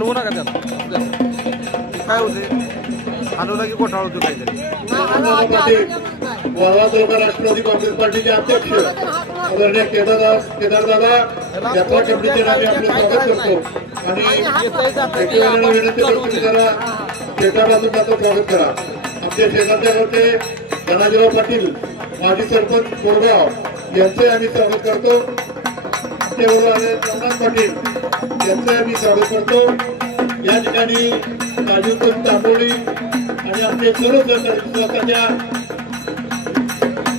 हलवू नका त्याला. काय होते हलवला की गोठाळ होतो काहीतरी. वावा राष्ट्रवादी काँग्रेस पार्टीचे अध्यक्ष आदरणीय केदारदास केदारदादा यात्रा कमिटीचे नावे आपले स्वागत करतो आणि विनंती करतो की जरा शेताबाजून त्याचं स्वागत करा आमचे शेताच्या करते धनाजीराव पाटील माजी सरपंच कोरगाव यांचे आम्ही स्वागत करतो. आमच्याबरोबर आले चंदन पाटील. यांचे आम्ही स्वागत करतो. या ठिकाणी राजूचंद तांबोळी आणि आपले सर्व सहकारी स्वतःच्या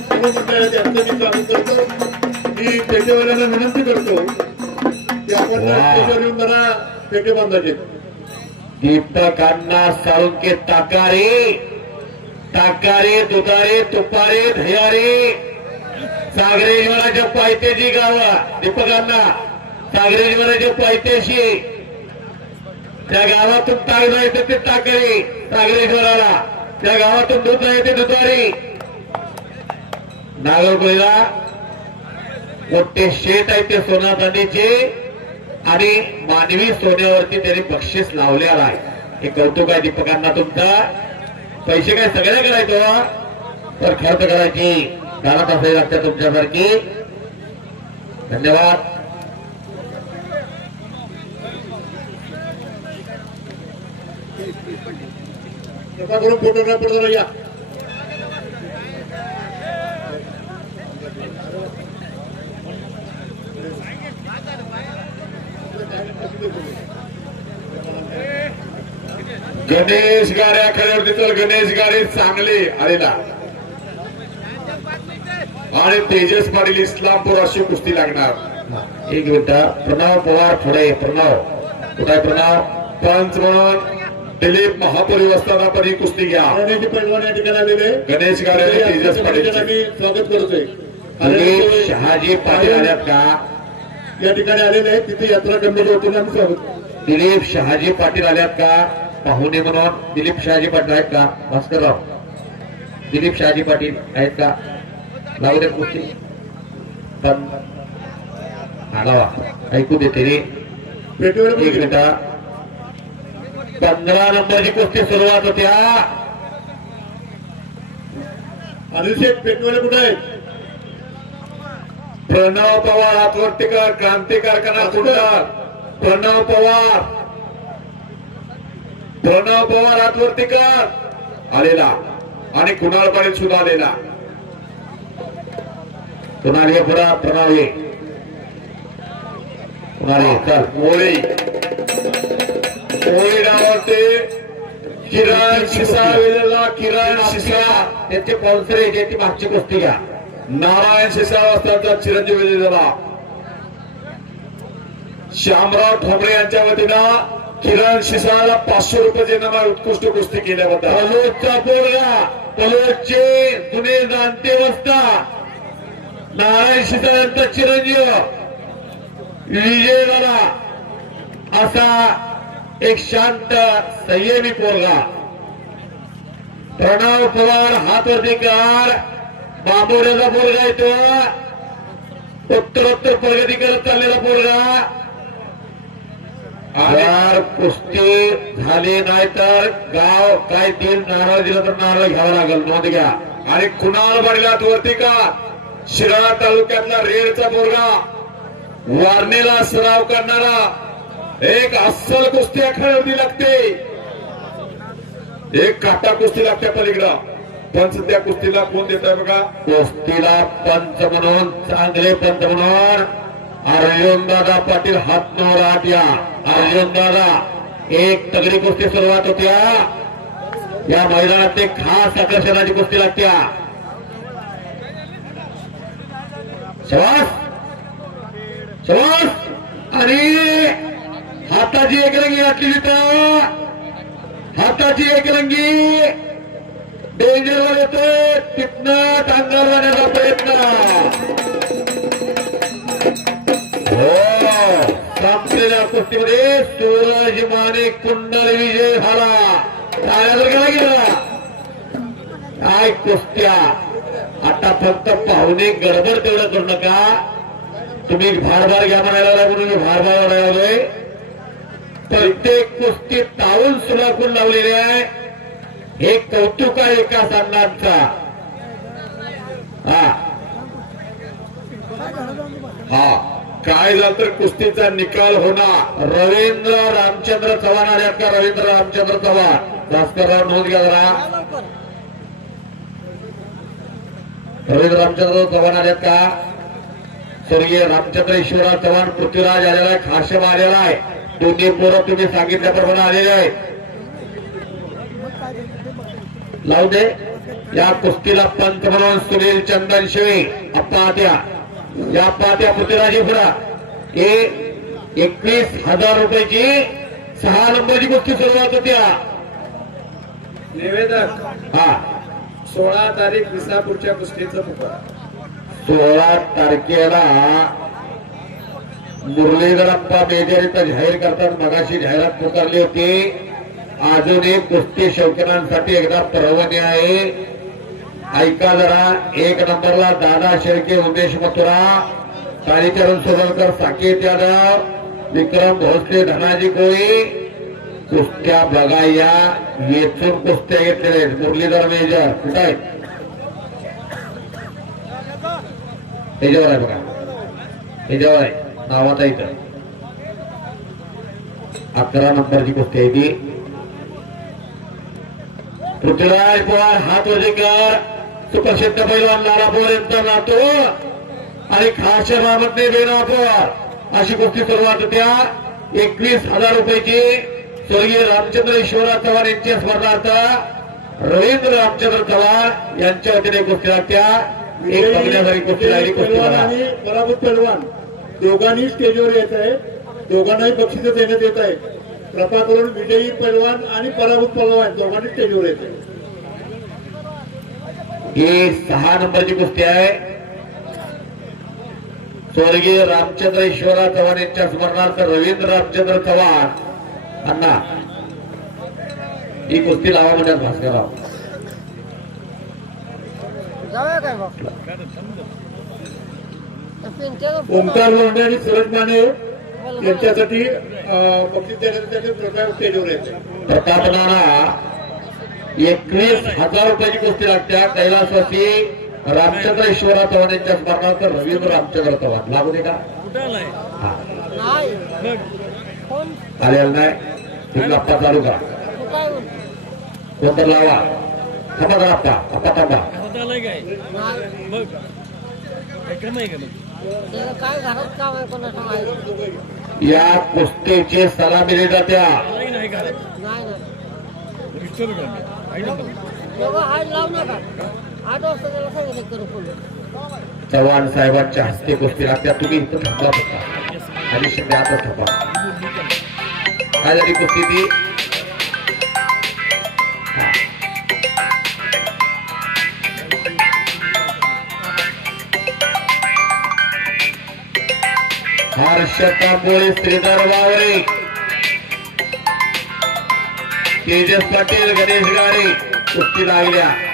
सर्व मंडळाचे यांचं मी स्वागत करतो. मी पेटेवाल्यांना विनंती करतो की आपण वा. स्टेजवर येऊन जरा पेटे बांधायचे. दीपक अण्णा साळुंके ताकारे ताकारे दुधारे तुपारे धयारे. सागरेश्वराच्या पायथ्याची गावं दीपक अण्णा म्हणायचे पायथ्याशी त्या गावातून तागदा येते ते टाकरे टागरेश्वराला त्या गावातून दूध येते दुधारी. नागरकोळीला मोठे शेत आहे ते सोना चांदीचे आणि मानवी सोन्यावरती त्यांनी बक्षीस लावलेला आहे. हे कौतुक आहे दीपकांना तुमचा. पैसे काय सगळे करायचो हो? तर खर्च करायची. घरात असावी लागते तुमच्यासारखी. धन्यवाद. कृपा करून फोटोग्राफर जरा या. गणेश गाड्या खेळवरती तर गणेश गाडी चांगले आलेला. आणि तेजस पाटील इस्लामपूर अशी कुस्ती लागणार. एक मिनिट. प्रणव पवार पुढे. प्रणव. कुठे प्रणव? पंच म्हणून. दिलीप महापुरी वस्ताना पण ही कुस्ती घ्या. आरण्याचे पैलवान या ठिकाणी आलेले गणेश गाडे आणि तेजस पाटील आम्ही स्वागत करतोय. शहाजी पाटील आल्यात का? या ठिकाणी आलेले आहेत. तिथे यात्रा कमिटी वतीने आम्ही स्वागत. दिलीप शहाजी पाटील आल्यात का? पाहुणे म्हणून. दिलीप शहाजी पाटील आहेत का? भास्करराव. दिलीप शहाजी पाटील आहेत का? लावू दे कुस्ती. पण आलावा ऐकू देते रे. एक. मिनिट. पंधरा नंबरची कुस्ती सुरुवात होत्या अभिषेक पेटवले कुठे आहेत? प्रणव पवार आतवर्तीकर क्रांती कारखाना सुटणार प्रणव पवार. प्रणव पवार आतवर्तीकर आलेला. आणि कुणाल पाटील सुद्धा आलेला. कुणाल हे पुढा? प्रणव ये. कुणाल चल मोळी. मोळी नावावरती किरण शिसा. वेळेला किरण शिसा त्यांचे स्पॉन्सर आहे मागची कुस्ती घ्या. नारायण शिसावस्थांचा चिरंजीव झाला श्यामराव ठोंबरे यांच्या वतीनं किरण शिसाला पाचशे रुपयाचे नामा उत्कृष्ट कुस्ती केल्याबद्दल. पलोदचा पोरगा पलोदचे जुने जाणते वस्ता. नारायण शिसा यांचा चिरंजीव. विजय झाला असा एक शांत संयमी पोरगा. प्रणव पवार हातवर्तीकार बांबोऱ्याचा पोरगा येतो उत्तरोत्तर प्रगती करत चाललेला पोरगा. जर कुस्ती झाली नाही तर गाव काय तीन नारळ दिलं तर नारळ घ्यावं लागेल नोंद घ्या. आणि कुणाल बडल्यात वरती का? शिराळा तालुक्यातला रेडचा पोरगा. वारणीला सराव करणारा एक अस्सल कुस्ती खेळवली लागते. एक काटा कुस्ती लागते पलीकडं पंच त्या कुस्तीला कोण देत आहे बघा? कुस्तीला पंच म्हणून चांगले पंच म्हणून. अर्जुन दादा पाटील हातनवर आठ या अर्जुन दादा एक तगडी कुस्ती सुरुवात होत्या या मैदानात एक खास आकर्षणाची कुस्ती लागत्या शवास. शवास. आणि हाताची एकरंगी घातली तिथं. हाताची एकरंगी. डेंजर वर येतोय. तिथनं टांगार जाण्याचा प्रयत्न. हो संपलेल्या कुस्तीमध्ये सूरज माने कुंडल विजय झाला. टाळ्या गेला गेला काय कुस्त्या? आता फक्त पाहुणे गडबड तेवढं करू नका. तुम्ही भारभार घ्या म्हणायला लागून मी भारभार म्हणायला लागलोय. प्रत्येक कुस्ती तावून सुलाखून लावलेले आहे. हे कौतुक आहे एका सामन्यांचा. हा. हा. काय झालं तर कुस्तीचा निकाल होणार. रवींद्र रामचंद्र चव्हाण आल्यात का? रवींद्र रामचंद्र चव्हाण. भास्करराव नोंद घ्या जरा. रवींद्र रामचंद्र चव्हाण आल्यात का? स्वर्गीय रामचंद्र ईश्वरराव चव्हाण पृथ्वीराज आलेला आहे. खाशम आलेला आहे. दोन्ही पोरं तुम्ही सांगितल्याप्रमाणे आलेले आहेत. लावू दे. या कुस्तीला पंत म्हणून सुनील चंदन शिवे. अप्पात्या या पात्या पृथ्वीराजी पुरा हे एकवीस हजार रुपयाची सहा नंबरची कुस्ती सुरुवात होत्या निवेदक. हा. सोळा तारीख विसापूरच्या कुस्तीचं सोळा तारखेला मुरलीधरप्पा मेजर जाहीर करतात मगाशी जाहिरात पुकारली होती. अजून एक कुस्ती शौकीनांसाठी एकदा परवानी आहे. ऐका जरा एक नंबरला दादा शेळके उमेश मथुरा कालीचरण सोलनकर साकेत यादव विक्रम भोसले धनाजी कोळी. कुस्त्या बघा या येथून कुस्त्या घेतलेल्या आहेत. मुरलीधर मेजर कुठं आहेत? त्याच्यावर आहे बघा. त्याच्यावर आहे. नावाचा इथं. अकरा नंबरची गोष्ट आहे ती. पृथ्वीराज पवार हात वजेकर सुप्रसिद्ध पैलवान लाला पवार यांचा नातो. आणि खास बाबतने बेना पवार. अशी गोष्टी सुरुवात होत्या एकवीस हजार रुपयाची स्वर्गीय रामचंद्र ईश्वरराव चव्हाण यांच्या स्पर्धार्थ रवींद्र रामचंद्र चव्हाण यांच्या वतीने गोष्टी लागत्या. एक बघण्यासाठी गोष्टी लागली गोष्टी पराभूत पैलवान. दोघांनी स्टेजवर येत आहे. दोघांनाही बक्षीस देण्यात येत आहे. कृपा करून विजयी पैलवान आणि पराभूत पैलवान दोघांनी स्टेजवर येत आहे. ही सहा नंबरची कुस्ती आहे. स्वर्गीय रामचंद्र ईश्वरराव चव्हाण यांच्या स्मरणार्थ रवींद्र रामचंद्र चव्हाण अण्णा ही कुस्ती लावा म्हणतात भास्करराव. मग ओंकार लोंढे आणि सूरज माने यांच्यासाठी देण्यासाठी प्रकार स्टेजवर येत आहे प्रताप नाना एकवीस हजार रुपयाची कुस्ती लागत्या. कैलासवासी रामचंद्र ईश्वरराव चव्हाण यांच्या स्मरणार्थ रवींद्र रामचंद्र चव्हाण. लागू दे का? हा. नाही. कोण? आलेला नाही. तुम्ही गप्पा चालू करा. कुठं येऊन कोणतं लावा. थांबा जरा आप्पा आप्पा थांबा. त्याला काय? माहिती या कुस्तीची सलामी दिली जात्या हात चव्हाण साहेबांच्या हस्ते कुस्ती लागत्या. तुम्ही इथं थांबा फक्त. आणि शिंदे आता थांबा. काय झाली कुस्ती ती? हर्षता तांबोळे श्रीधर वावरे तेजस पाटील गणेश गारे कुस्ती लागल्या.